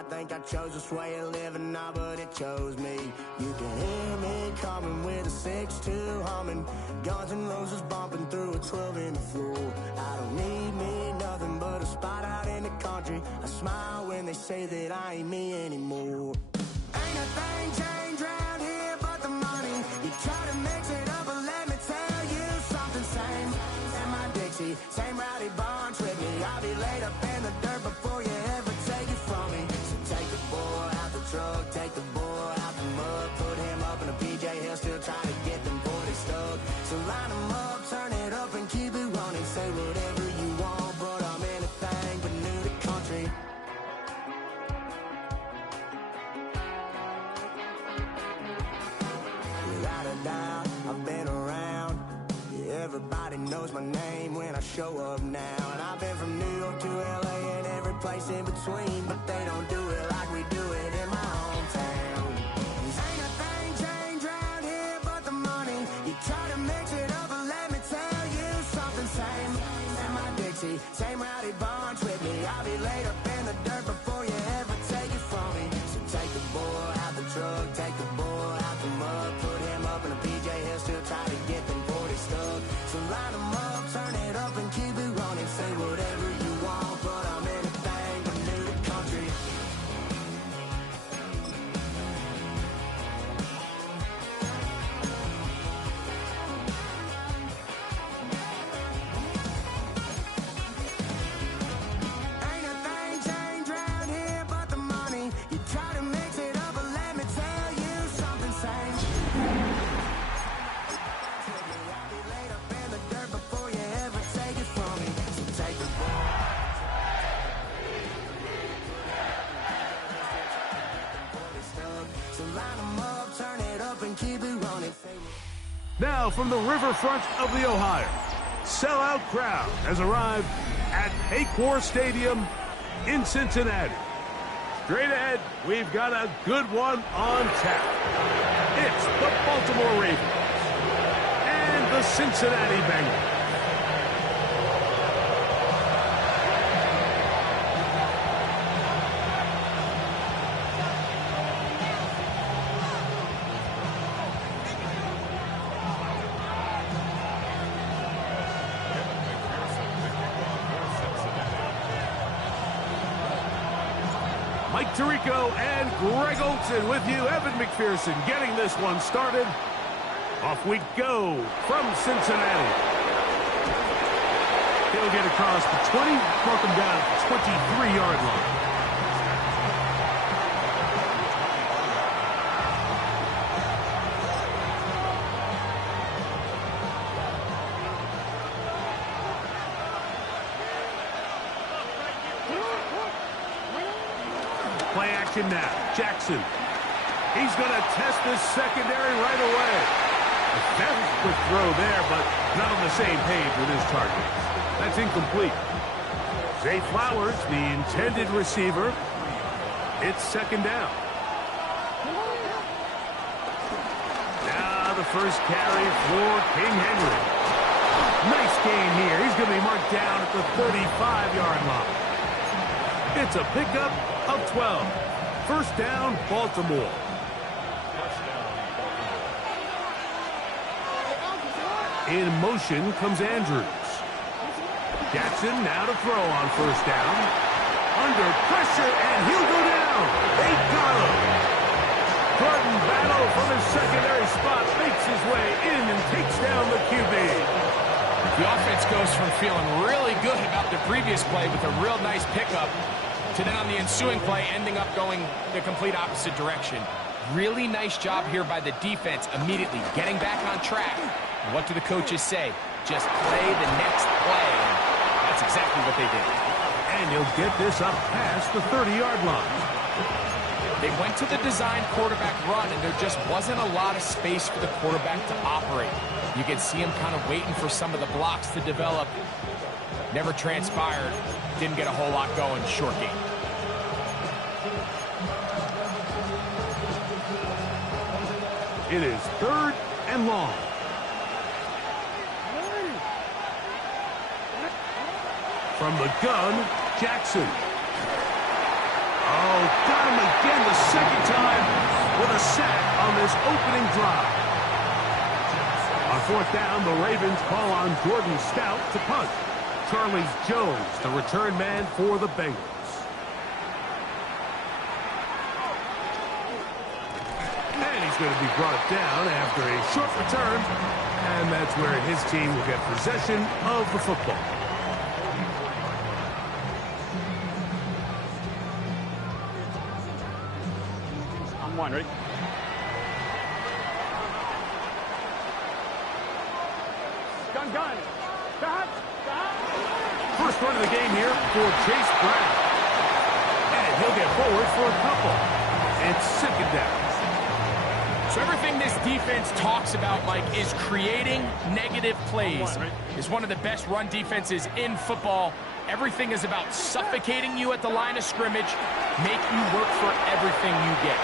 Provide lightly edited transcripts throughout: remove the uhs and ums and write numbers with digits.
might think I chose this way of living now, but it chose me. You can hear me coming with a 6-2 humming, Guns N' Roses bumping through a 12 in the floor. I don't need me nothing but a spot out in the country. I smile when they say that I ain't me anymore. Ain't a thing changed round here but the money. You try to mix it up, but let me tell you something. Same in my Dixie, same rowdy bunch with me. I'll be laid up in the dirt before you ever take it from me. So take the boy out the truck, take the boy out the mud, put him up in a PJ, he'll still try to get them 40 stuck. So line him up, turn it up and keep it running. Say whatever you want, but I'm anything but new to country. Without a doubt, I've been around. Yeah, everybody knows my name when I show up now. And I've been from New York to LA and every place in between, but they don't do it like we do it in my hometown. Ain't a thing changed round here but the money. You try to mix it up, but let me tell you something. Same in my Dixie, same rowdy bunch with me. I'll be laid up in the dirt before you ever take it from me. So take the boy out the truck, take the boy out the mud, put him up in a PJ, he'll still try to get them 40 stuck. So line him up, turn it up and keep it running. Say whatever you want, but I'm anything but new to country. Ain't a thing changed round here but the money. You try to mix it up, but let me tell you something. Same. I'll be laid up in the dirt before you ever take it from me. So take the ball. So line them up, turn it up and keep it running. Now from the riverfront of the Ohio, sellout crowd has arrived at Paycor Stadium in Cincinnati. Straight ahead, we've got a good one on tap. It's the Baltimore Ravens and the Cincinnati Bengals. Mike Tirico and Greg Olson with you. Evan McPherson getting this one started. Off we go from Cincinnati. He'll get across the 20, mark him down at the 23-yard line. Play action now. Jackson. He's going to test this secondary right away. That was a quick throw there, but not on the same page with his target. That's incomplete. Zay Flowers, the intended receiver. It's second down. Now the first carry for King Henry. Nice gain here. He's going to be marked down at the 35-yard line. It's a pickup of 12. First down, Baltimore. In motion comes Andrews. Jackson now to throw on first down. Under pressure, and he'll go down. They got him. Gordon battle from his secondary spot, makes his way in and takes down the QB. The offense goes from feeling really good about the previous play with a real nice pickup to then on the ensuing play ending up going the complete opposite direction. Really nice job here by the defense immediately getting back on track. And what do the coaches say? Just play the next play. And that's exactly what they did. And he'll get this up past the 30-yard line. They went to the design quarterback run, and there just wasn't a lot of space for the quarterback to operate. You could see him kind of waiting for some of the blocks to develop. Never transpired. Didn't get a whole lot going. Short game. It is third and long. From the gun, Jackson. Oh, God. sack on this opening drive. On fourth down, the Ravens call on Jordan Stout to punt. Charlie Jones, the return man for the Bengals. And he's going to be brought down after a short return. And that's where his team will get possession of the football. On one, ready? Gun. First run of the game here for Chase Brown. And he'll get forward for a couple. It's second down. So everything this defense talks about, Mike, is creating negative plays. It's one of the best run defenses in football. Everything is about suffocating you at the line of scrimmage, make you work for everything you get.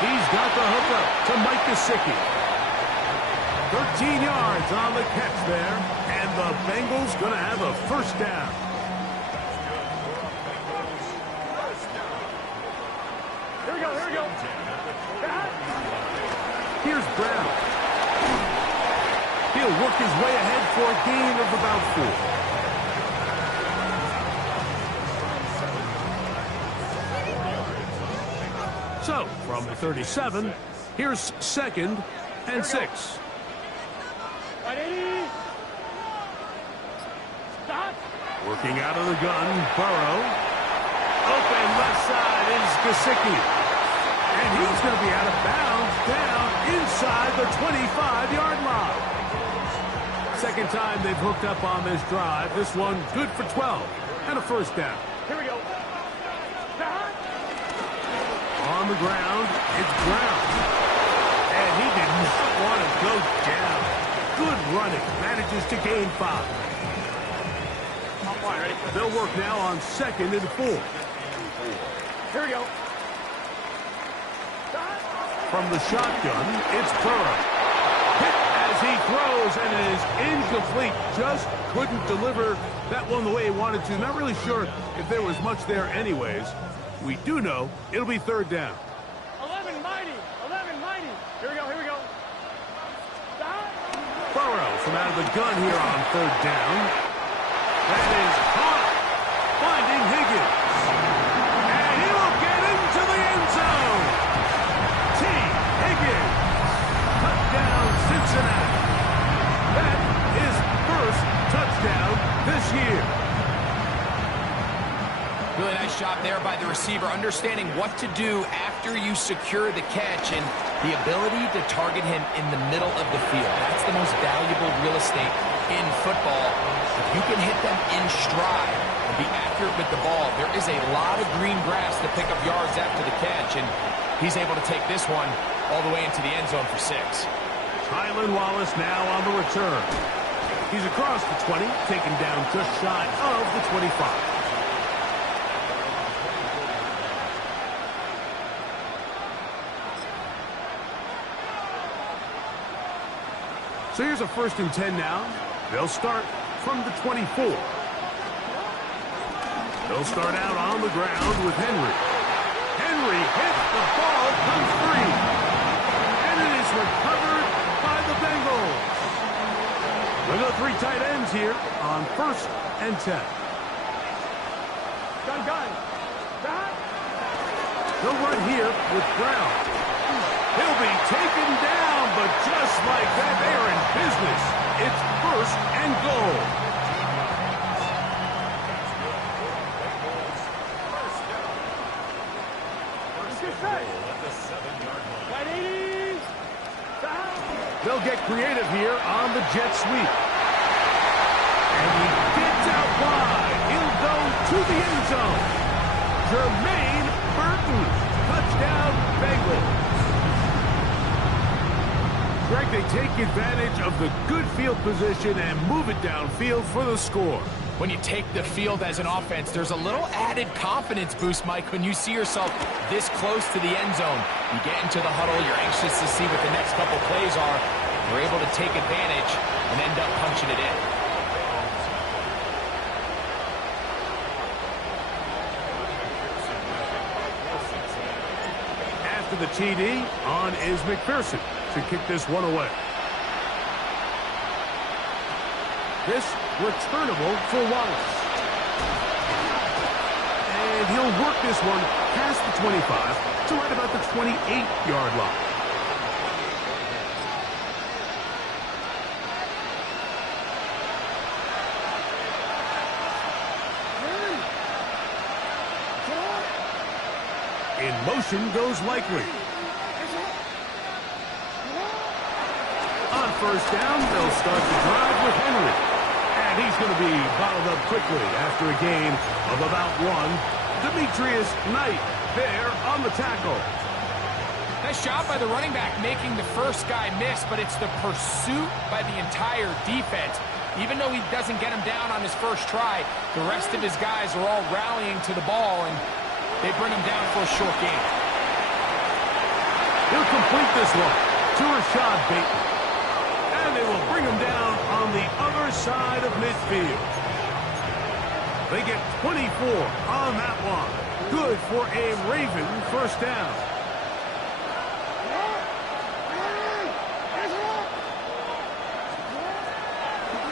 He's got the hookup to Mike Gesicki. 13 yards on the catch there, and the Bengals going to have a first down. Here we go. Here's Brown. He'll work his way ahead for a gain of about 4. So, from the 37, here's second and 6. Working out of the gun, Burrow. Open left side is Gesicki. And he's going to be out of bounds down inside the 25-yard line. Second time they've hooked up on this drive. This one good for 12 and a first down. Here we go. On the ground, it's Brown. And he did not want to go down. Good running. Manages to gain 5. They'll work now on second and 4. Here we go. From the shotgun, it's Burrow. Hit as he throws, and it is incomplete. Just couldn't deliver that one the way he wanted to. Not really sure if there was much there anyways. We do know it'll be third down. 11 mighty. Here we go. Burrow from out of the gun here on third down. That is caught. Finding Higgins. And he will get into the end zone. T. Higgins. Touchdown, Cincinnati. That is first touchdown this year. Really nice job there by the receiver, understanding what to do after you secure the catch and the ability to target him in the middle of the field. That's the most valuable real estate in football. If you can hit them in stride and be accurate with the ball, there is a lot of green grass to pick up yards after the catch, and he's able to take this one all the way into the end zone for 6. Tylan Wallace now on the return. He's across the 20, taken down just shy of the 25. So here's a 1st and 10 now. They'll start from the 24. They'll start out on the ground with Henry. Henry hits the ball, comes free. And it is recovered by the Bengals. We've got 3 tight ends here on 1st and 10. Gun. They'll run here with Brown. He'll be taken down, but just like that, they are in business. It's 1st and goal. They'll get creative here on the jet sweep. And he gets out wide. He'll go to the end zone. Jermaine Burton. Touchdown, Bengals. Greg, they take advantage of the good field position and move it downfield for the score. When you take the field as an offense, there's a little added confidence boost, Mike, when you see yourself this close to the end zone. You get into the huddle, you're anxious to see what the next couple plays are. You're able to take advantage and end up punching it in. After the TD, on is McPherson to kick this one away. This returnable for Wallace. And he'll work this one past the 25 to right about the 28-yard line. In motion goes Likely. On first down, they'll start the drive with Henry. And he's going to be bottled up quickly after a gain of about 1. Demetrius Knight there on the tackle. Nice job by the running back making the first guy miss, but it's the pursuit by the entire defense. Even though he doesn't get him down on his first try, the rest of his guys are all rallying to the ball, and they bring him down for a short gain. He'll complete this one to Rashad Bateman. And they will bring him down on the other side of midfield. They get 24 on that one. Good for a Raven first down.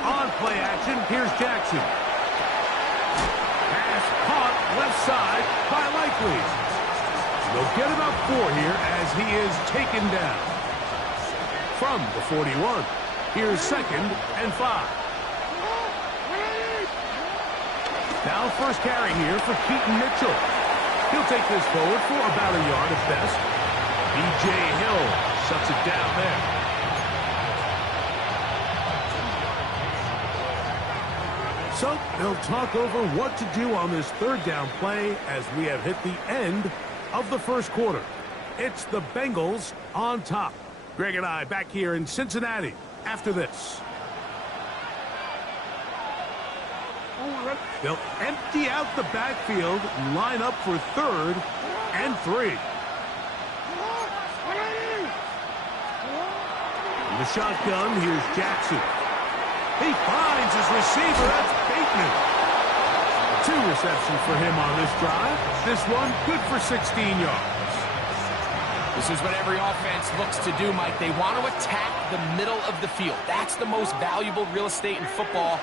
On play action, here's Jackson. Pass caught left side by Likely. They'll get about 4 here as he is taken down. From the 41, here's 2nd and 5. Now first carry here for Keaton Mitchell. He'll take this forward for about a yard at best. B.J. Hill shuts it down there. So they'll talk over what to do on this third down play as we have hit the end of the first quarter. It's the Bengals on top. Greg and I back here in Cincinnati after this. They'll empty out the backfield and line up for 3rd and 3. In the shotgun, here's Jackson. He finds his receiver. That's Bateman. 2 receptions for him on this drive. This one good for 16 yards. This is what every offense looks to do, Mike. They want to attack the middle of the field. That's the most valuable real estate in football.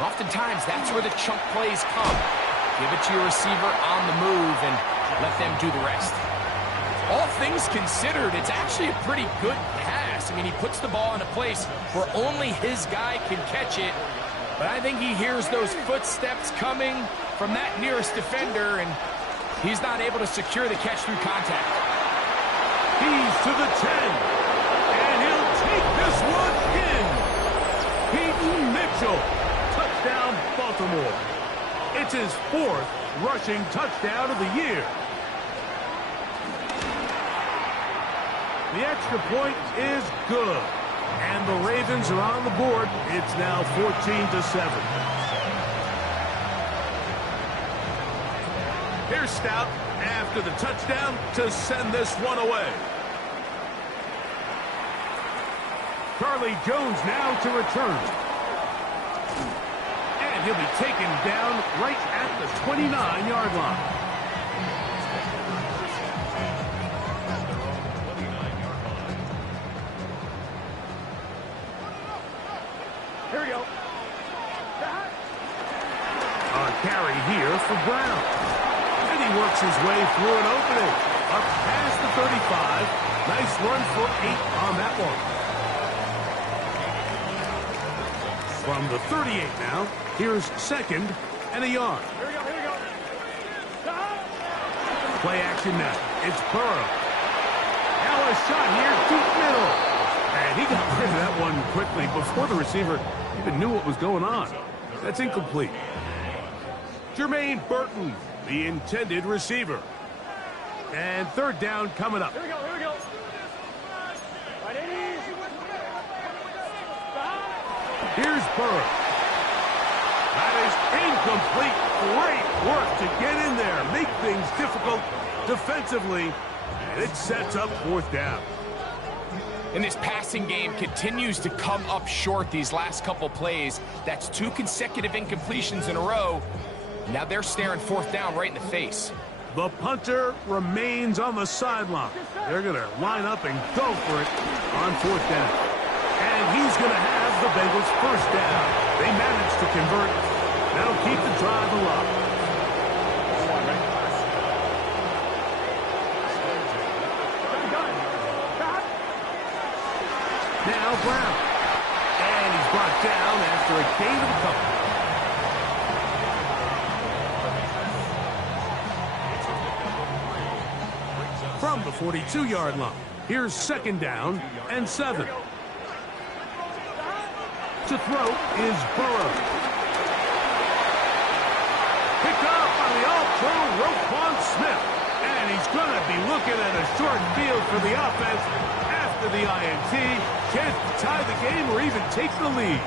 Oftentimes, that's where the chunk plays come. Give it to your receiver on the move and let them do the rest. All things considered, it's actually a pretty good pass. I mean, he puts the ball in a place where only his guy can catch it. But I think he hears those footsteps coming from that nearest defender, and he's not able to secure the catch through contact. He's to the 10, and he'll take this one in. Keaton Mitchell. Touchdown, Baltimore. It's his 4th rushing touchdown of the year. The extra point is good. And the Ravens are on the board. It's now 14-7. Here's Stout after the touchdown to send this one away. Charlie Jones now to return. And he'll be taken down right at the 29-yard line. Here we go. On carry here for Brown. And he works his way through an opening. Up past the 35. Nice run for 8 on that one. From the 38 now, here's 2nd and a yard. Here we go, here we go. Play action now. It's Burrow. Now a shot here, deep middle. And he got rid of that one quickly before the receiver even knew what was going on. That's incomplete. Jermaine Burton, the intended receiver. And 3rd down coming up. Here we go, here we go. Right in. Here's Burrow. That is incomplete. Great work to get in there, make things difficult defensively, and it sets up 4th down. And this passing game continues to come up short these last couple plays. That's 2 consecutive incompletions in a row. Now they're staring 4th down right in the face. The punter remains on the sideline. They're going to line up and go for it on 4th down. And he's going to have the Bengals 1st down. They managed to convert. That'll keep the drive alive. Now Brown. And he's brought down after a gain of a couple. From the 42-yard line, here's 2nd down and 7. To throw is Burrow. Picked up by the all-pro Roquan Smith. And he's going to be looking at a short field for the offense after the INT. Chance to tie the game or even take the lead.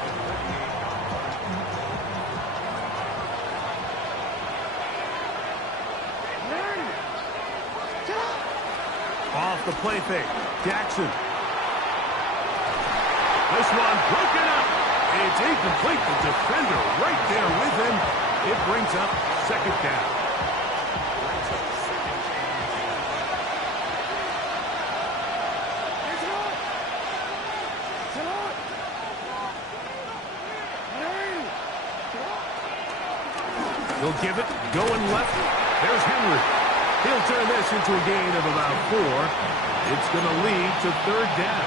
Off the play fake. Jackson. This one broken up. It's incomplete. The defender right there with him. It brings up 2nd down. He'll give it, going left. There's Henry. He'll turn this into a gain of about 4. It's going to lead to 3rd down.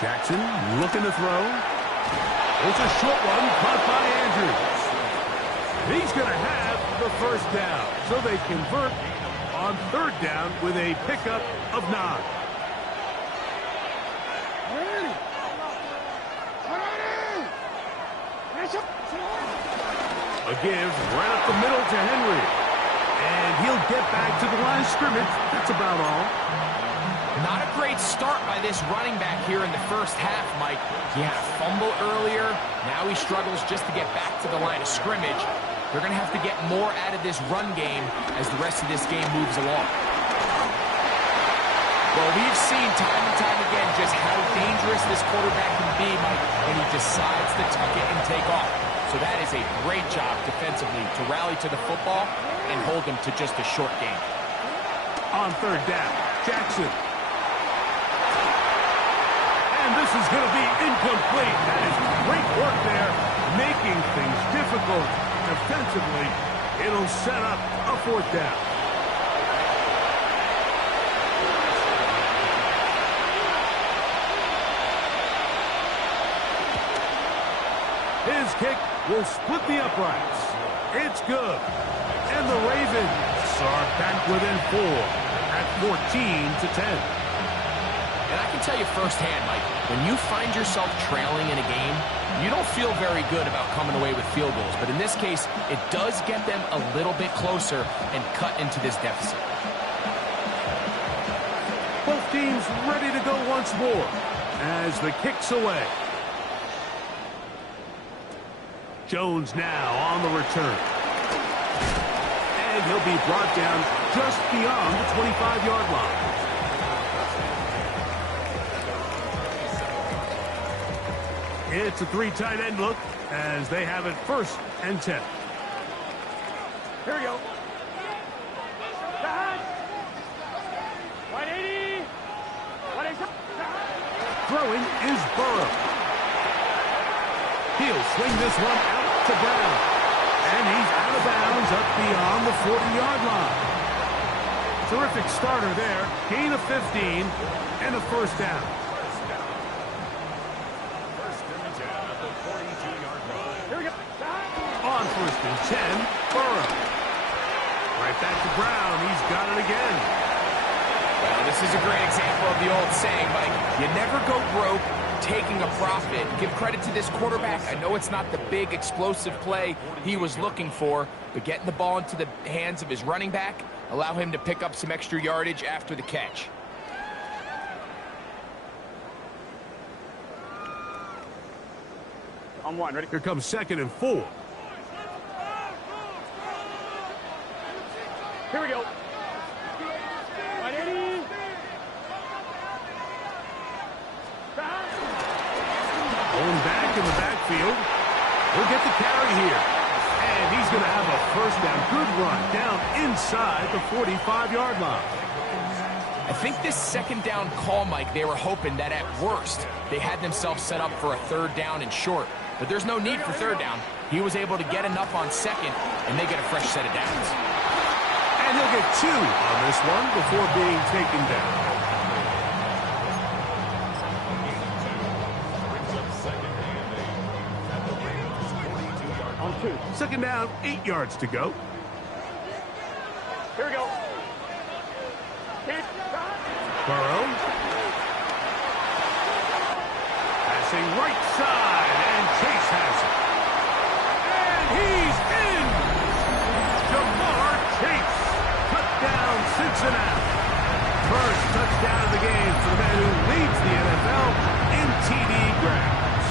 Jackson looking to throw. It's a short one caught by Andrews. He's going to have the 1st down. So they convert on 3rd down with a pickup of 9. A give right up the middle to Henry. And he'll get back to the line of scrimmage. That's about all. Not a great start by this running back here in the 1st half, Mike. He had a fumble earlier. Now he struggles just to get back to the line of scrimmage. They're going to have to get more out of this run game as the rest of this game moves along. Well, we've seen time and time again just how dangerous this quarterback can be, Mike, when he decides to tuck it and take off. So that is a great job defensively to rally to the football and hold them to just a short game. On 3rd down, Jackson. And this is going to be incomplete. That is great work there, making things difficult defensively. It'll set up a 4th down. His kick will split the uprights. It's good. And the Ravens are back within 4 at 14-10. And I can tell you firsthand, Mike, when you find yourself trailing in a game, you don't feel very good about coming away with field goals. But in this case, it does get them a little bit closer and cut into this deficit. Both teams ready to go once more as the kick's away. Jones now on the return. And he'll be brought down just beyond the 25-yard line. It's a 3 tight end look as they have it 1st and 10. Here we go. 180. 180. Throwing is Burrow. He'll swing this one out to Brown. And he's out of bounds up beyond the 40-yard line. Terrific starter there. Gain of 15 and a 1st down. On 1st and 10, Burrow. Right back to Brown. He's got it again. Well, this is a great example of the old saying, Mike. You never go broke taking a profit. Give credit to this quarterback. I know it's not the big explosive play he was looking for, but getting the ball into the hands of his running back, allow him to pick up some extra yardage after the catch. On 1, ready? Here comes 2nd and 4. Here we go. 180. Falling back in the backfield. He'll get the carry here. And he's going to have a first down. Good run down inside the 45-yard line. I think this second down call, Mike, they were hoping that at worst they had themselves set up for a third down and short. But there's no need for third down. He was able to get enough on second, and they get a fresh set of downs. And he'll get 2 on this one before being taken down. On 2. Second down, 8 yards to go. Here we go. Burrow. Passing right side, and Chase has it. And he's in! Jamar Chase. Touchdown, Cincinnati. First touchdown of the game for the man who leads the NFL in TD grabs.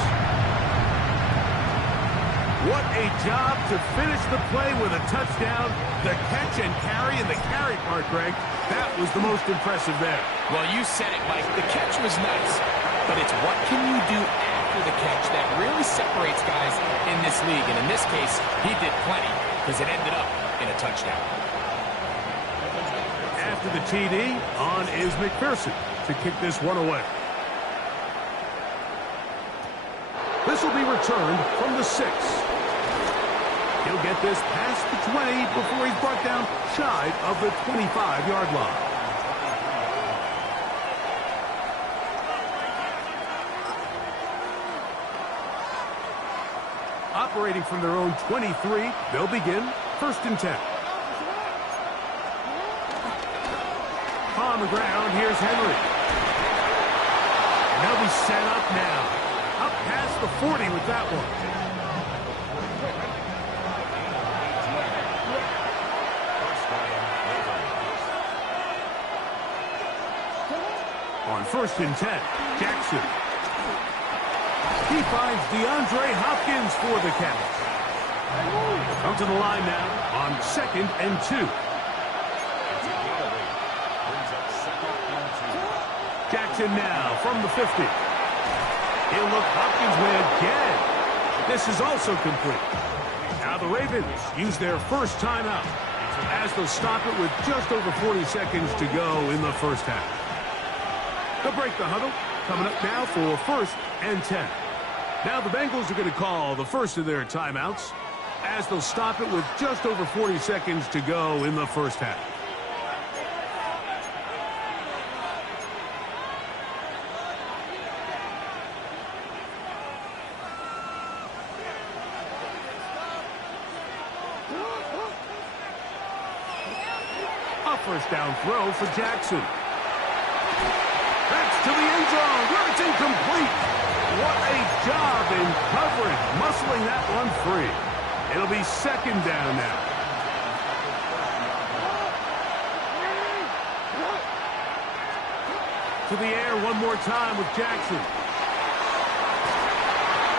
What a job to finish the play with a touchdown. The catch and carry, and the carry part, Greg, that was the most impressive there. Well, you said it, Mike. The catch was nice, but it's what can you do after the catch that really separates guys in this league. And in this case, he did plenty because it ended up in a touchdown. After the TD, on is McPherson to kick this one away. This will be returned from the 6. He'll get this past the 20 before he's brought down shy of the 25-yard line. Operating from their own 23, they'll begin 1st and 10. On the ground, here's Henry. And they'll be set up now. Up past the 40 with that one. On 1st and 10, Jackson. He finds DeAndre Hopkins for the catch. Come to the line now on 2nd and 2. Jackson now from the 50. He'll look Hopkins way again. This is also complete. Now the Ravens use their first timeout as they'll stop it with just over 40 seconds to go in the first half. They'll break the huddle. Coming up now for 1st and 10. Now the Bengals are going to call the first of their timeouts as they'll stop it with just over 40 seconds to go in the first half. A first down throw for Jackson. That's to the end zone, where it's incomplete. What a job in coverage, muscling that one free. It'll be 2nd down now. To the air one more time with Jackson.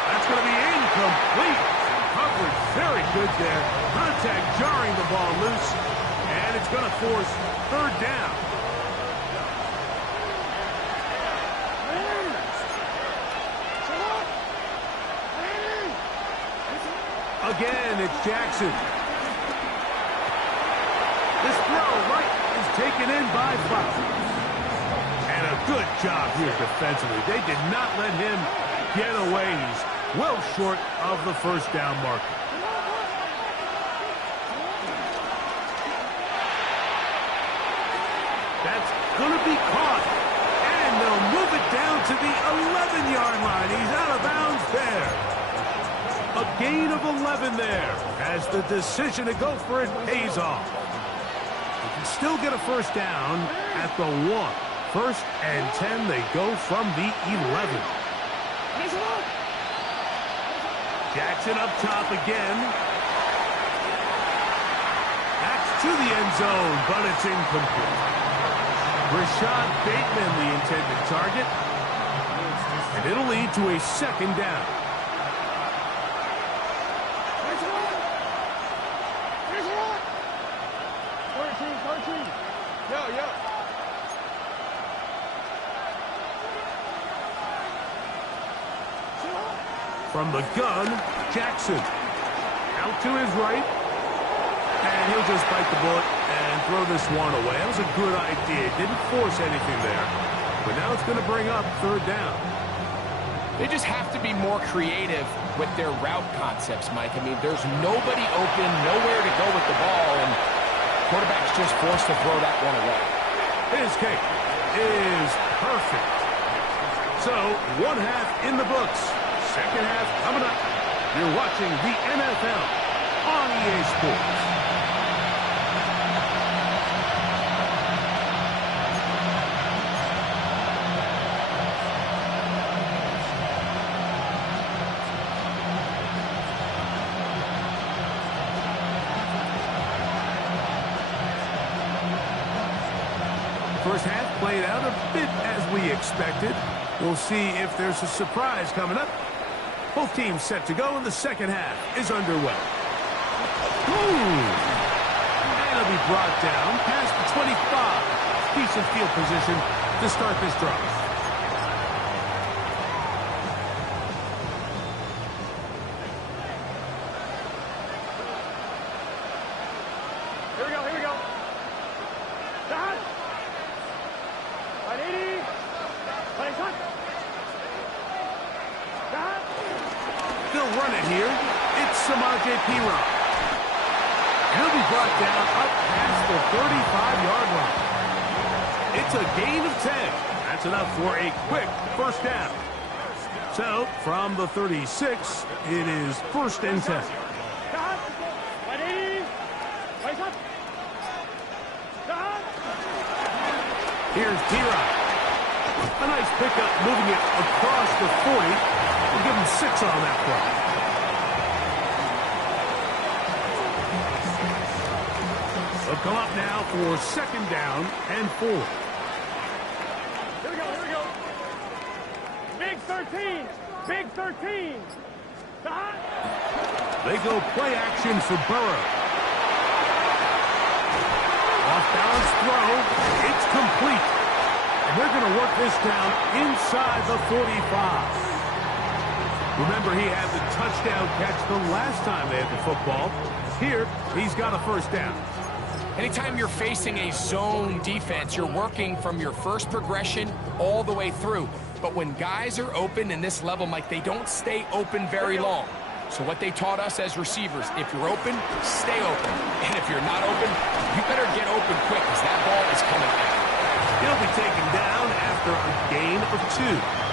That's going to be incomplete. Coverage very good there. Contact jarring the ball loose. And it's going to force 3rd down. Again, it's Jackson. This throw right is taken in by Flowers. And a good job here defensively. They did not let him get away. He's well short of the first down marker. That's going to be caught. And they'll move it down to the 11-yard line. He's out of bounds there. A gain of 11 there as the decision to go for it pays off. They can still get a first down at the 1. 1st and 10, they go from the 11. Jackson up top again. That's to the end zone, but it's incomplete. Rashad Bateman, the intended target. And it'll lead to a 2nd down. From the gun, Jackson. Out to his right. And he'll just bite the bullet and throw this one away. That was a good idea. Didn't force anything there. But now it's going to bring up third down. They just have to be more creative with their route concepts, Mike. I mean, there's nobody open, nowhere to go with the ball, and quarterback's just forced to throw that one away. His kick is perfect. So, one half in the books. Second half coming up. You're watching the NFL on EA Sports. First half played out a bit as we expected. We'll see if there's a surprise coming up. Both teams set to go, and the second half is underway. And it'll be brought down past the 25. Decent field position to start this drive. Here we go, here we go. Dot. 180. 180. Dot. They'll run it here. It's Samaje Perine. He'll be brought down up past the 35-yard line. It's a gain of 10. That's enough for a quick first down. So, from the 36, it is first and 10. Dot. 180. 180. Dot. Here's Perine. A nice pickup moving it across the 40. We'll give him 6 on that play. They'll come up now for second down and 4. Here we go, here we go. Big 13. Big 13. Dot. They go play action for Burrow. Off-balance throw. It's complete. And they're going to work this down inside the 45. Remember, he had the touchdown catch the last time they had the football. Here, he's got a first down. Anytime you're facing a zone defense, you're working from your first progression all the way through. But when guys are open in this level, Mike, they don't stay open very long. So what they taught us as receivers, if you're open, stay open. And if you're not open, you better get open quick because that ball is coming out. He'll be taken down after a gain of 2.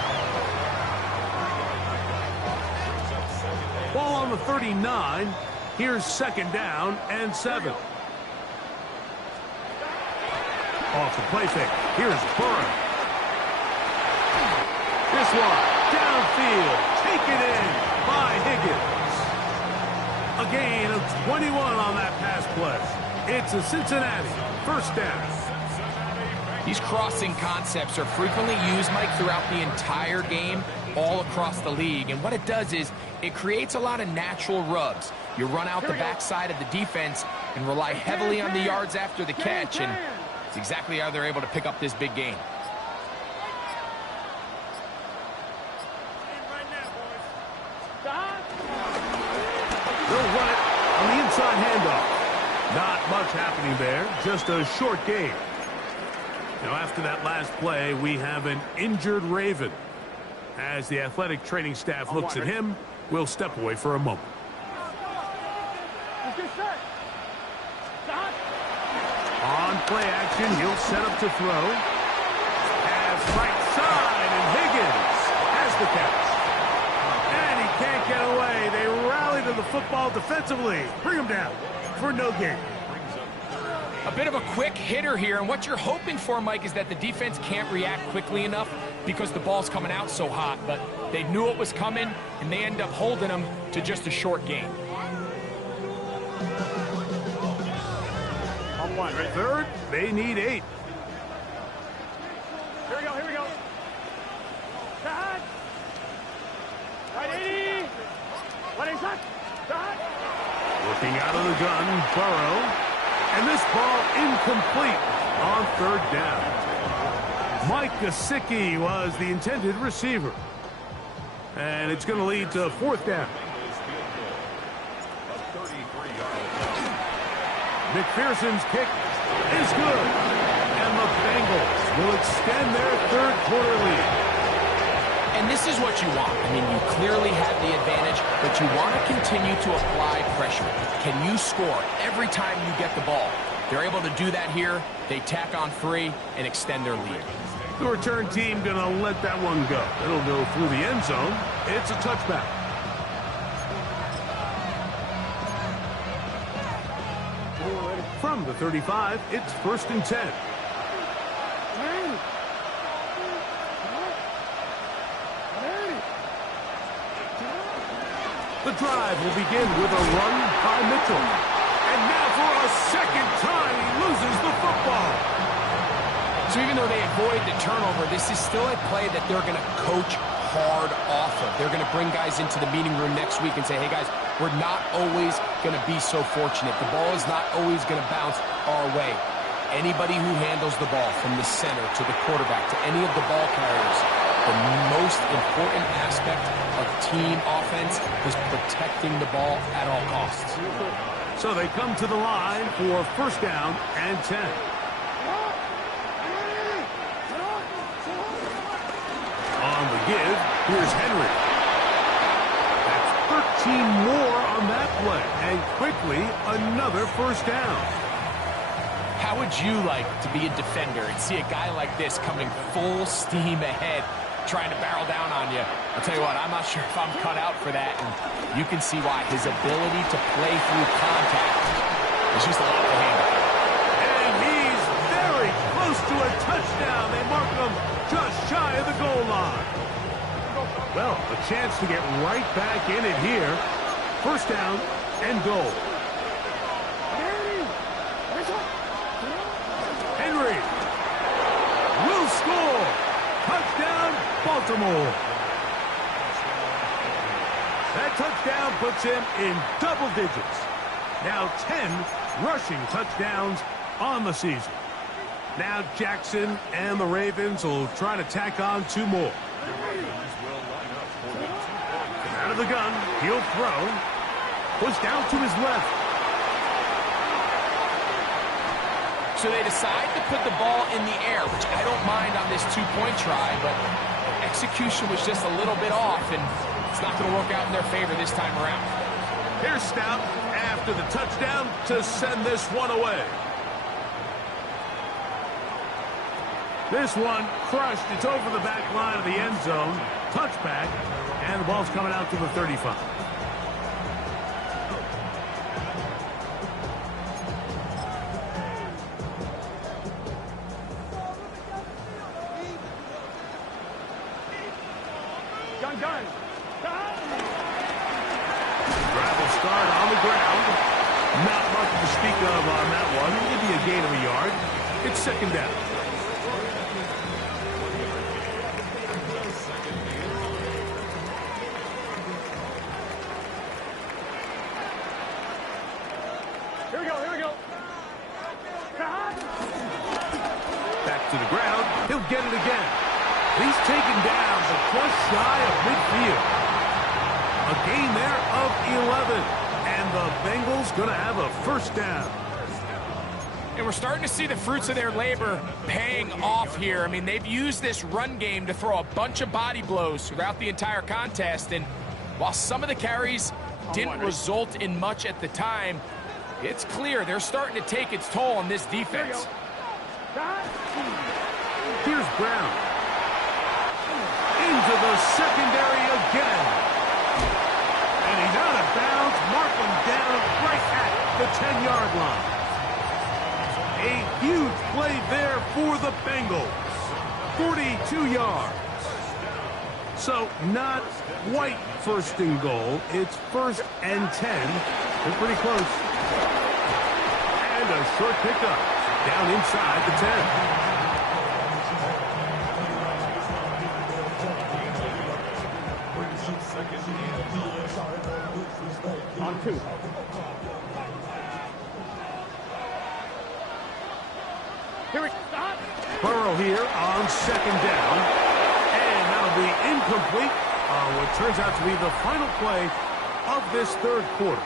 Ball on the 39. Here's second down and 7. Off the play fake. Here's Burrow. This one, downfield, taken in by Higgins. A gain of 21 on that pass play. It's a Cincinnati first down. These crossing concepts are frequently used, Mike, throughout the entire game, all across the league. And what it does is it creates a lot of natural rubs. You run out the backside of the defense and rely heavily on the yards after the catch, and it's exactly how they're able to pick up this big gain. They'll run it on the inside handoff. Not much happening there, just a short gain. Now, after that last play, we have an injured Raven. As the athletic training staff looks at him, we'll step away for a moment. On play action, he'll set up to throw. Pass right side, and Higgins has the catch. And he can't get away. They rally to the football defensively. Bring him down for no gain. A bit of a quick hitter here, and what you're hoping for, Mike, is that the defense can't react quickly enough because the ball's coming out so hot. But they knew it was coming, and they end up holding them to just a short gain. Third, they need 8. Here we go, here we go. Dot. 180. 180. Dot. Looking out of the gun, Burrow. And this ball incomplete on third down. Mike Gesicki was the intended receiver. And it's going to lead to 4th down. McPherson's kick is good. And the Bengals will extend their 3rd quarter lead. And this is what you want. I mean, you clearly have the advantage, but you want to continue to apply pressure. Can you score every time you get the ball? They're able to do that here. They tack on 3 and extend their lead. The return team going to let that one go. It'll go through the end zone. It's a touchback. From the 35, it's 1st and 10. The drive will begin with a run by Mitchell. And now for a 2nd time, he loses the football. So even though they avoid the turnover, this is still a play that they're going to coach hard off of. They're going to bring guys into the meeting room next week and say, hey, guys, we're not always going to be so fortunate. The ball is not always going to bounce our way. Anybody who handles the ball from the center to the quarterback to any of the ball carriers, the most important aspect of team offense is protecting the ball at all costs. So they come to the line for 1st down and 10. On the give, here's Henry. That's 13 more on that play, and quickly another 1st down. How would you like to be a defender and see a guy like this coming full steam ahead, trying to barrel down on you? I'll tell you what, I'm not sure if I'm cut out for that, and you can see why. His ability to play through contact is just a lot to handle. And he's very close to a touchdown. They mark him just shy of the goal line. Well, a chance to get right back in it here. 1st down and goal. Henry will score. Touchdown, Baltimore. That touchdown puts him in double digits. Now 10 rushing touchdowns on the season. Now Jackson and the Ravens will try to tack on 2 more. Out of the gun, he'll throw. Pushed out to his left. So they decide to put the ball in the air, which I don't mind on this 2-point try, but execution was just a little bit off, and it's not going to work out in their favor this time around. Here's Stout after the touchdown to send this one away. This one crushed. It's over the back line of the end zone. Touchback, and the ball's coming out to the 35. Gun. Drive will start on the ground. Not much to speak of on that one. Maybe a gain of a yard. It's 2nd down. Here we go. Back to the ground. He'll get it again. He's taken down, but just shy of midfield. A gain there of 11. And the Bengals going to have a 1st down. And we're starting to see the fruits of their labor paying off here. I mean, they've used this run game to throw a bunch of body blows throughout the entire contest. And while some of the carries didn't result in much at the time, it's clear they're starting to take its toll on this defense. Here's Brown. Into the secondary again. And he's out of bounds. Mark him down right at the 10-yard line. A huge play there for the Bengals. 42 yards. So not quite 1st and goal. It's 1st and 10. They're pretty close. And a short pickup down inside the 10. On 2. Here we go. Burrow here on 2nd down. And that'll be incomplete on what turns out to be the final play of this third quarter.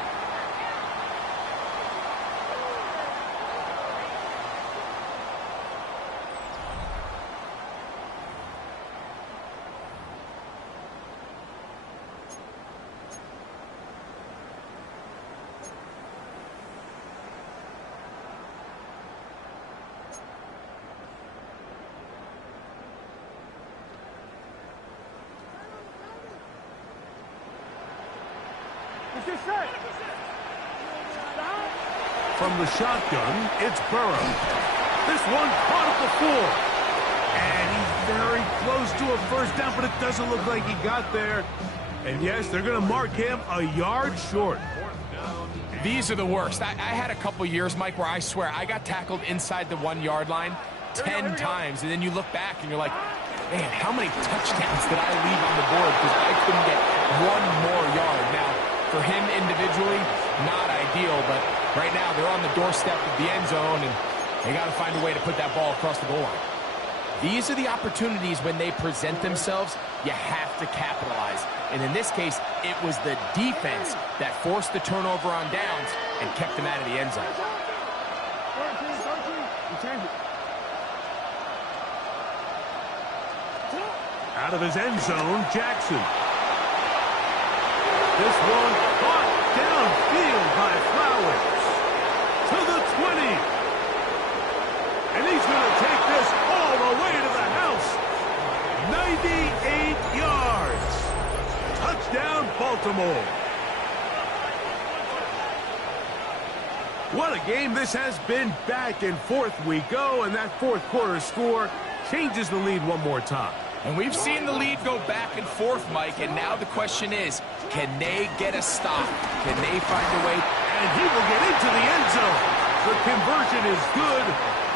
From the shotgun, it's Burrow. This one caught at the 4. And he's very close to a first down, but it doesn't look like he got there. And yes, they're going to mark him a yard short. These are the worst. I had a couple years, Mike, where I swear I got tackled inside the 1 yard line 10 times. And then you look back and you're like, man, how many touchdowns did I leave on the board because I couldn't get 1 more yard? Now, for him individually, not ideal, but right now they're on the doorstep of the end zone, and they got to find a way to put that ball across the goal line. These are the opportunities when they present themselves, you have to capitalize. And in this case, it was the defense that forced the turnover on downs and kept them out of the end zone. Out of his end zone, Jackson. This one caught downfield by Flowers to the 20. And he's going to take this all the way to the house. 98 yards. Touchdown, Baltimore. What a game this has been. Back and forth we go, and that fourth quarter score changes the lead one more time. And we've seen the lead go back and forth, Mike, and now the question is, can they get a stop? Can they find a way? And he will get into the end zone. The conversion is good,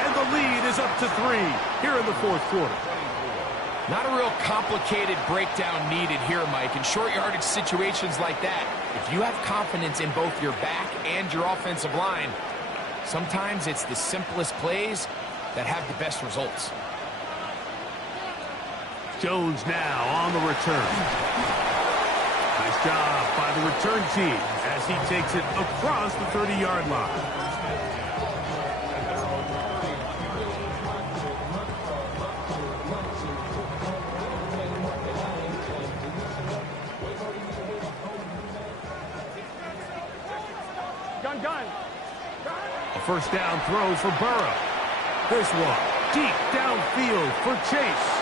and the lead is up to 3 here in the fourth quarter. Not a real complicated breakdown needed here, Mike. In short yardage situations like that, if you have confidence in both your back and your offensive line, sometimes it's the simplest plays that have the best results. Jones now on the return. Nice job by the return team as he takes it across the 30-yard line. Gun. A first down throw for Burrow. This one deep downfield for Chase.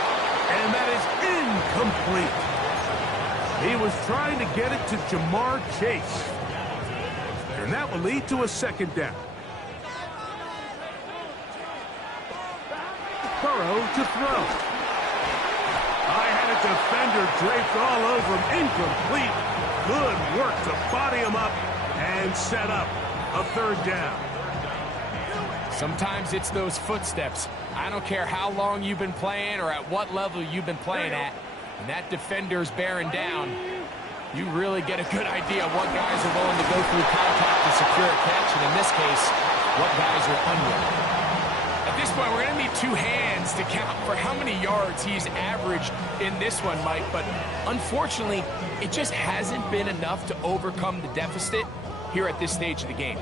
And that is incomplete. He was trying to get it to Jamar Chase. And that will lead to a second down. Burrow to throw. I had a defender draped all over him. Incomplete. Good work to body him up and set up a third down. Sometimes it's those footsteps. I don't care how long you've been playing or at what level you've been playing at. When that defender's bearing down, you really get a good idea of what guys are willing to go through contact to secure a catch, and in this case, what guys are unwilling. At this point, we're going to need 2 hands to count for how many yards he's averaged in this one, Mike. But unfortunately, it just hasn't been enough to overcome the deficit here at this stage of the game.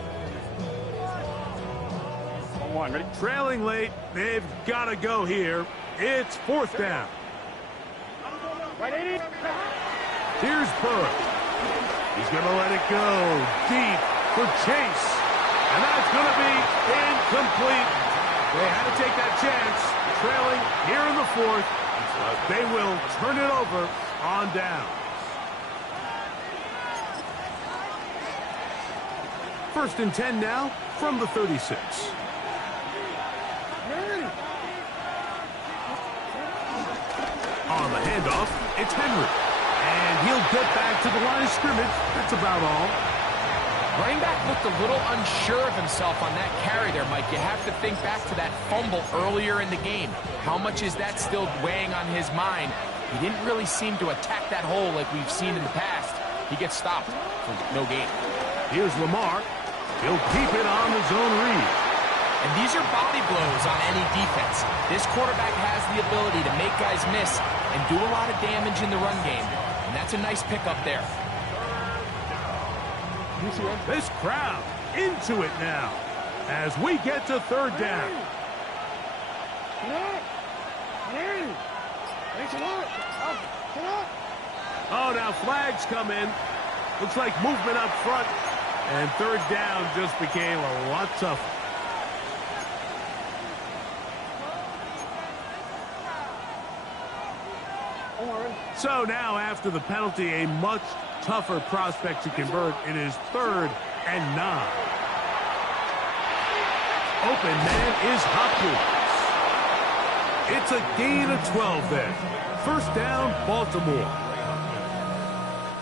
Ready? Trailing late, they've got to go here. It's fourth down. Right, 80. Here's Burrow. He's going to let it go deep for Chase. And that's going to be incomplete. They had to take that chance. Trailing here in the fourth. They will turn it over on down. First and 10 now from the 36. On the handoff, it's Henry. And he'll get back to the line of scrimmage. That's about all. Running back looked a little unsure of himself on that carry there, Mike. You have to think back to that fumble earlier in the game. How much is that still weighing on his mind? He didn't really seem to attack that hole like we've seen in the past. He gets stopped for no gain. Here's Lamar. He'll keep it on the zone read. And these are body blows on any defense. This quarterback has the ability to make guys miss and do a lot of damage in the run game. And That's a nice pickup there. This crowd into it now as we get to third down. Oh, now flags come in. Looks like movement up front. And third down just became a lot tougher. So now after the penalty, a much tougher prospect to convert. It is 3rd and 9. Open man is Hopkins. It's a gain of 12 there. First down, Baltimore.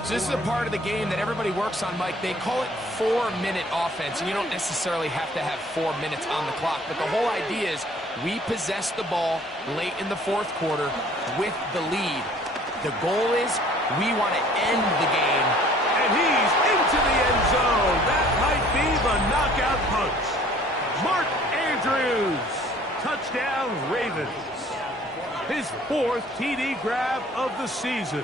So this is a part of the game that everybody works on, Mike. They call it 4-minute offense, and you don't necessarily have to have 4 minutes on the clock. But the whole idea is we possess the ball late in the 4th quarter with the lead. The goal is we want to end the game. And he's into the end zone. That might be the knockout punch. Mark Andrews. Touchdown, Ravens. His 4th TD grab of the season.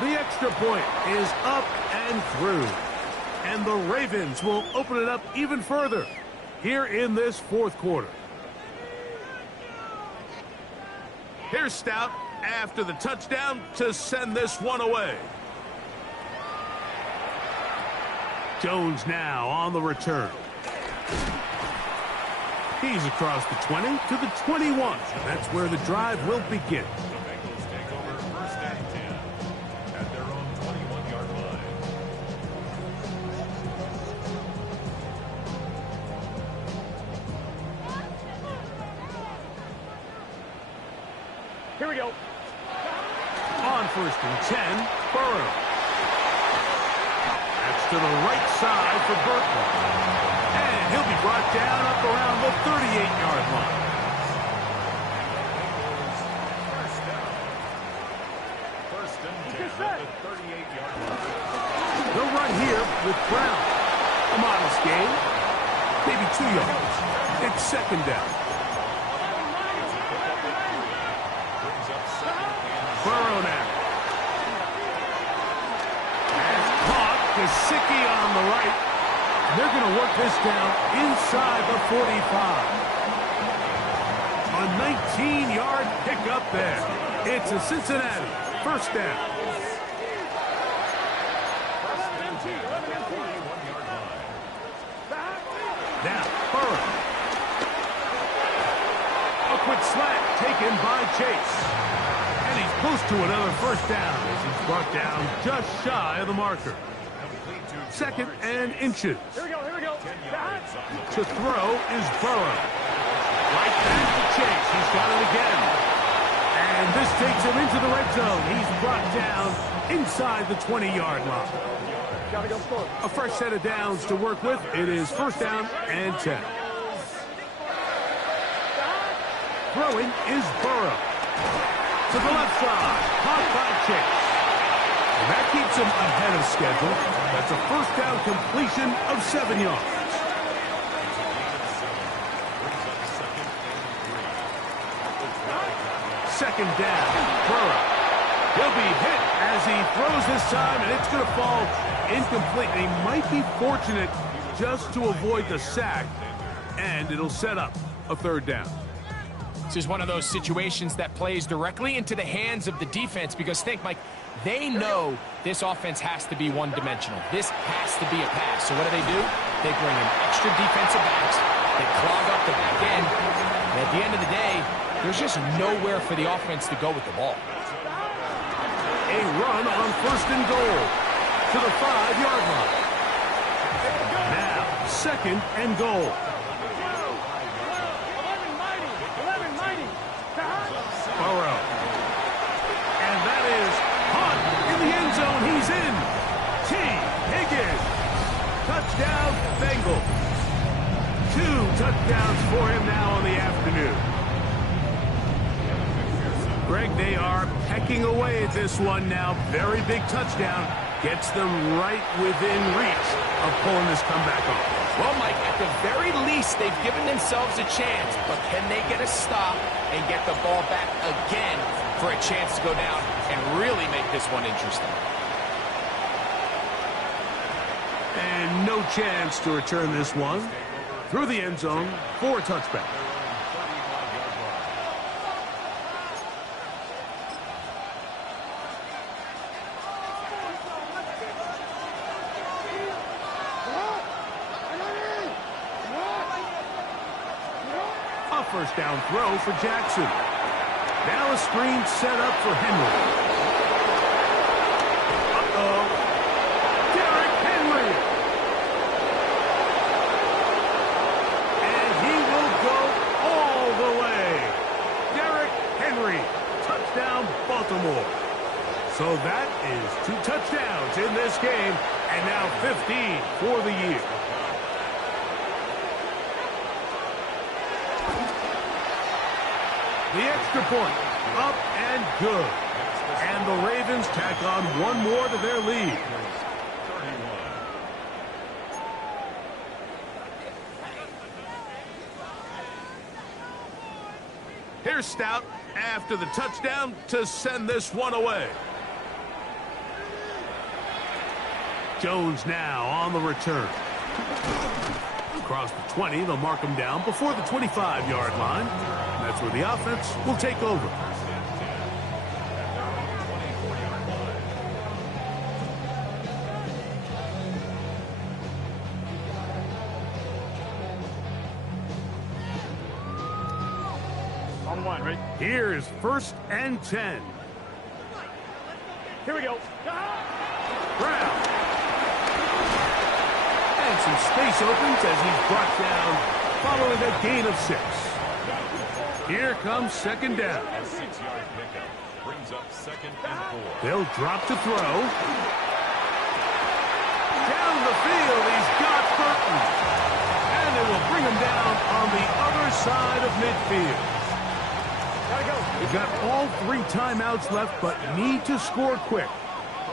The extra point is up and through. And the Ravens will open it up even further here in this 4th quarter. Here's Stout after the touchdown to send this one away. Jones now on the return. He's across the 20 to the 21. That's where the drive will begin. Here we go. On 1st and 10, Burrow. That's to the right side for Burton. And he'll be brought down up around the 38-yard line. First and 10 at the 38-yard line. They'll run here with Brown. A modest gain. Maybe 2 yards. It's 2nd down. Burrow now. Has caught Gesicki on the right. They're going to work this down inside the 45. A 19-yard pickup there. It's a Cincinnati 1st down. Now, Burrow. A quick slant taken by Chase. And he's close to another 1st down as he's brought down just shy of the marker. 2nd and inches. Here we go, here we go. To throw is Burrow. Right back to Chase. He's got it again. And this takes him into the red zone. He's brought down inside the 20-yard line. Gotta go score. A fresh set of downs to work with. It is 1st down and 10. Throwing is Burrow. To the left side, caught by Chase. And that keeps him ahead of schedule. That's a 1st down completion of 7 yards. Second down, Burrow. He'll be hit as he throws this time, and it's going to fall incomplete. And he might be fortunate just to avoid the sack, and it'll set up a 3rd down. This is one of those situations that plays directly into the hands of the defense because think, Mike, they know this offense has to be one-dimensional. This has to be a pass. So what do? They bring in extra defensive backs. They clog up the back end. And at the end of the day, there's just nowhere for the offense to go with the ball. A run on 1st and goal to the 5-yard line. Now, 2nd and goal. Burrow. And that is Hunt in the end zone. He's in. T. Higgins. Touchdown, Bengals. 2 touchdowns for him now on the afternoon. Greg, they are pecking away at this one now. Very big touchdown. Gets them right within reach of pulling this comeback off. Well, Mike, at the very least, they've given themselves a chance, but can they get a stop and get the ball back again for a chance to go down and really make this one interesting? And no chance to return this one through the end zone for a touchback. A first down throw for Jackson. Now a screen set up for Henry. Derrick Henry. And he will go all the way. Derrick Henry. Touchdown, Baltimore. So that is 2 touchdowns in this game, and now 15 for the year. The extra point, up and good. And the Ravens tack on one more to their lead. Here's Stout after the touchdown to send this one away. Jones now on the return. Across the 20, they'll mark him down before the 25-yard line. That's where the offense will take over. On one, ready? Here's 1st and 10. Here we go. Brown. And some space opens as he's brought down following a gain of 6. Here comes 2nd down. A 6-yard pickup brings up 2nd and 4. They'll drop to throw. Down the field, he's got Burton. And they will bring him down on the other side of midfield. They've got all 3 timeouts left, but need to score quick.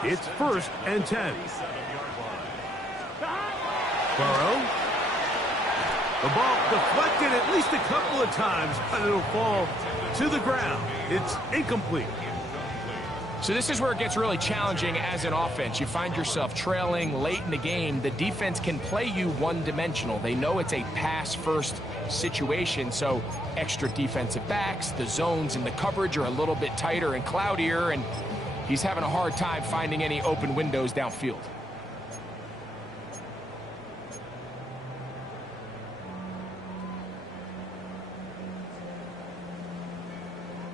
It's 1st and 10. Burrow. The ball deflected at least a couple of times, but it'll fall to the ground. It's incomplete. So this is where it gets really challenging as an offense. You find yourself trailing late in the game. The defense can play you one-dimensional. They know it's a pass-first situation, so extra defensive backs, the zones and the coverage are a little bit tighter and cloudier, and he's having a hard time finding any open windows downfield.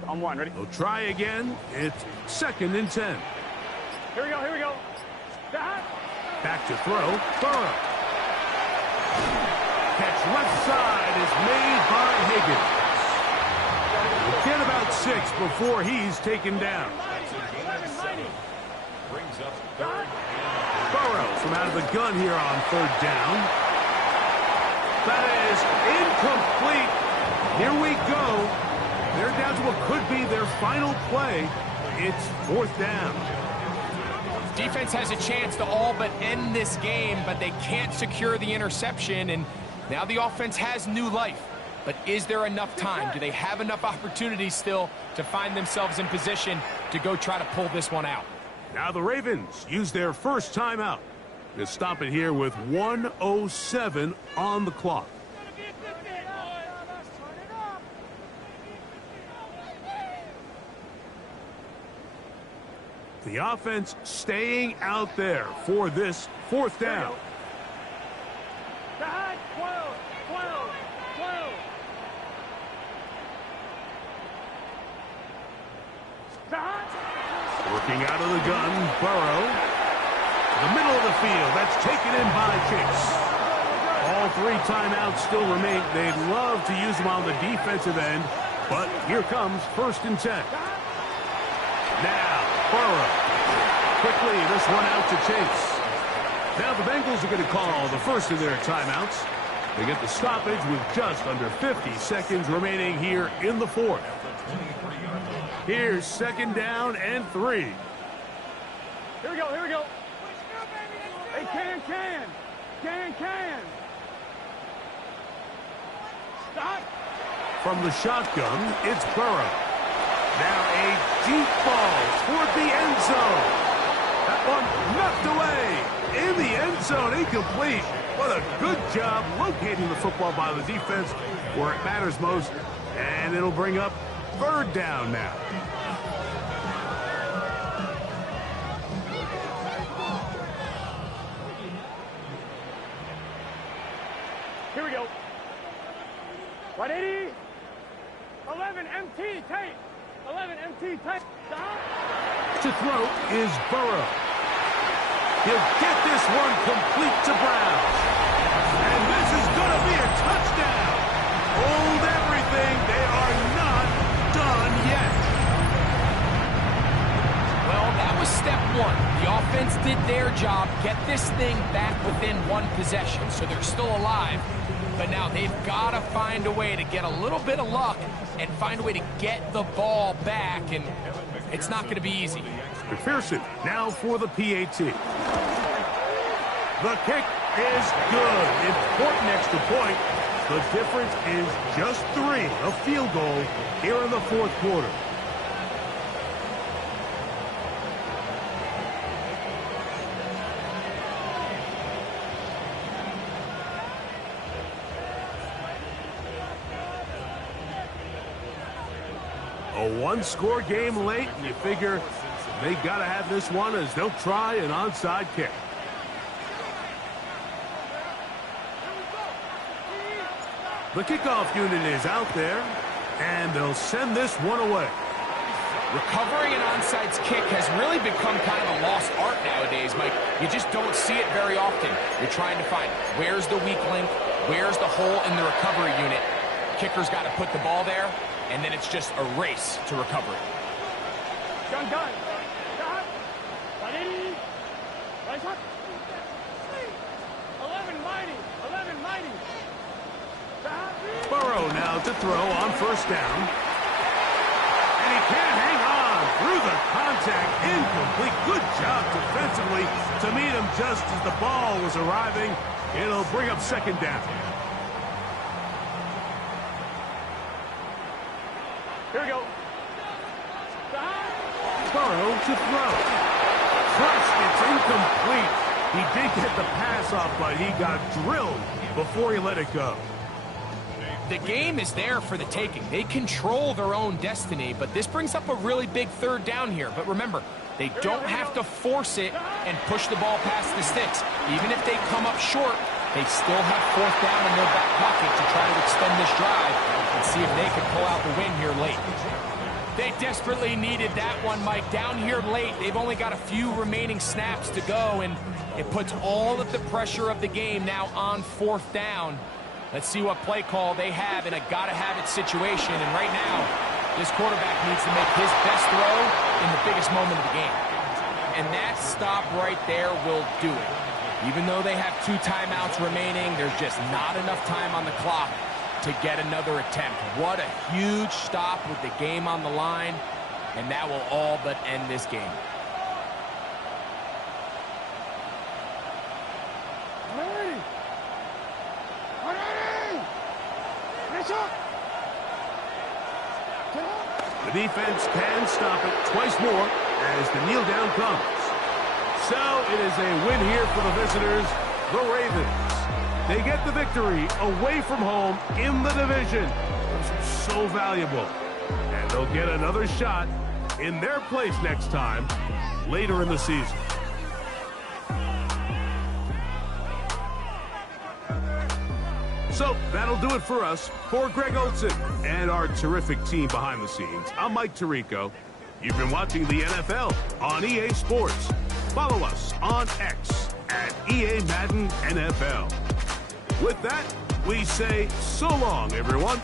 On one, ready? They'll try again. It's 2nd and 10. Here we go, here we go. Back to throw. Burrow. Catch left side is made by Higgins. We'll get about 6 before he's taken down. Brings up 3rd and Burrow from out of the gun here on 3rd down. That is incomplete. Here we go. They're down to what could be their final play. It's 4th down. Defense has a chance to all but end this game, but they can't secure the interception, and now the offense has new life. But is there enough time? Do they have enough opportunities still to find themselves in position to go try to pull this one out? Now the Ravens use their first timeout to stop it here with 1:07 on the clock. The offense staying out there for this 4th down. 12. Working out of the gun, Burrow. The middle of the field, that's taken in by Chase. All 3 timeouts still remain. They'd love to use them on the defensive end, but here comes 1st and 10. Now, Burrow. Quickly, this one out to Chase. Now the Bengals are going to call the first of their timeouts. They get the stoppage with just under 50 seconds remaining here in the 4th. Here's 2nd down and 3. Here we go, here we go. Hey, can. From the shotgun, it's Burrow. Now a deep ball toward the end zone. That one knocked away. In the end zone, incomplete. What a good job locating the football by the defense where it matters most. And it'll bring up third down now. Here we go. 180. 11 MT tape. 11 MT tape. To throw is Burrow. He'll get this one complete to Brown. And this is going to be a touchdown. Hold everything. They are not done yet. Well, that was step one. The offense did their job, get this thing back within one possession, so they're still alive. But now they've got to find a way to get a little bit of luck and find a way to get the ball back, and it's not going to be easy. McPherson now for the PAT. The kick is good. Important extra point. The difference is just 3, a field goal here in the fourth quarter. A one-score game late, and you figure they got to have this one as they'll try an onside kick. The kickoff unit is out there, and they'll send this one away. Recovering an onside kick has really become kind of a lost art nowadays, Mike. You just don't see it very often. You're trying to find where's the weak link, where's the hole in the recovery unit. Kicker's got to put the ball there, and then it's just a race to recover it. Gun. Shot. 180. Right shot. 11 mighty. 11 mighty. Burrow now to throw on first down. And he can't hang on through the contact. Incomplete. Good job defensively to meet him just as the ball was arriving. It'll bring up second down. Here we go. Burrow to throw. First, it's incomplete. He did get the pass off, but he got drilled before he let it go. The game is there for the taking. They control their own destiny, but this brings up a really big third down here. But remember, they don't have to force it and push the ball past the sticks. Even if they come up short, they still have fourth down in their back pocket to try to extend this drive and see if they can pull out the win here late. They desperately needed that one, Mike. Down here late, they've only got a few remaining snaps to go, and it puts all of the pressure of the game now on fourth down. Let's see what play call they have in a gotta-have-it situation. And right now, this quarterback needs to make his best throw in the biggest moment of the game. And that stop right there will do it. Even though they have 2 timeouts remaining, there's just not enough time on the clock to get another attempt. What a huge stop with the game on the line. And that will all but end this game. The defense can stop it twice more as the kneel down comes. So it is a win here for the visitors, the Ravens. They get the victory away from home in the division. This is so valuable. And they'll get another shot in their place next time later in the season. So that'll do it for us. For Greg Olson and our terrific team behind the scenes, I'm Mike Tirico. You've been watching the NFL on EA Sports. Follow us on X at EA Madden NFL. With that, we say so long, everyone.